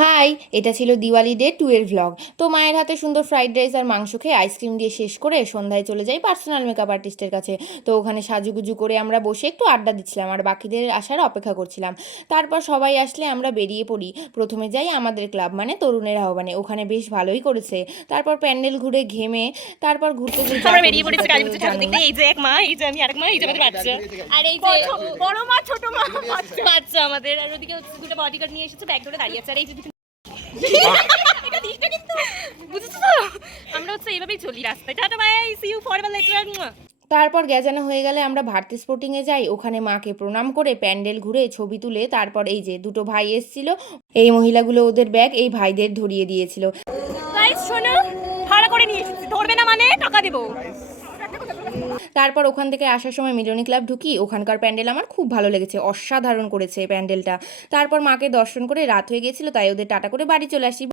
High, এটা ছিল Diwali day 2 এর ভ্লগ। তো মায়ের হাতে সুন্দর ফ্রাইড রাইস আর মাংস খেয়ে আইসক্রিম দিয়ে শেষ করে সন্ধ্যায় চলে যাই পার্সোনাল মেকআপ আর্টিস্টের কাছে। তো ওখানে সাজুগুজু করে আমরা বসে একটু আড্ডা দিচ্ছিলাম আর বাকিদের আসার অপেক্ষা করছিলাম। তারপর সবাই আসলে আমরা বেরিয়ে পড়ি। প্রথমে যাই আমাদের ক্লাব মানে তরুণের আহ্বানে, ওখানে বেশ ভালোই করেছে। তারপর প্যান্ডেল ঘুরে ঘেমে তারপর ঘুরতে যে যা আমরা করি বেরিয়ে পড়েছি সেটা তো কালীপুজো ঠাকুর জানোই। দেখতে। এই যে এক মা, এই যে আমি আরেক মা, এই যে আমাদের বাচ্চা, আর এই যে বড় মা ছোট মা বাচ্চা আমাদের, আর ওদিকে হচ্ছে দুটো বডিগার্ড নিয়ে এসেছে, ব্যাগ ধরে দাঁড়িয়ে আছে, আর এই যে এটা দিকটা কিন্তু বুঝেছো তো, আমরা হচ্ছে এইভাবেই চলি রাস্তায়। Ta ta bye, see you forever later. তারপর গেজানো হয়ে গেলে আমরা ভারতী স্পোর্টিংয়ে যাই, ওখানে মাকে প্রণাম করে প্যান্ডেল ঘুরে ছবি তুলে তারপর এই যে দুটো ভাই এসছিল, এই মহিলাগুলো ওদের ব্যাগ এই ভাইদের ধরিয়ে দিয়েছিল। গাইস শোনো, ভাড়া করে নিয়ে এসেছি, ধরবে না মানে টাকা দেবো। তারপর ওখান থেকে আসার সময় মিলনী ক্লাব ঢুকি, ওখানকার প্যান্ডেল আমার খুব ভালো লেগেছে, অসাধারণ করেছে প্যান্ডেলটা। তারপর মাকে দর্শন করে রাত হয়ে গেছিলো, তাই ওদের টাটা করে বাড়ি চলে আসি।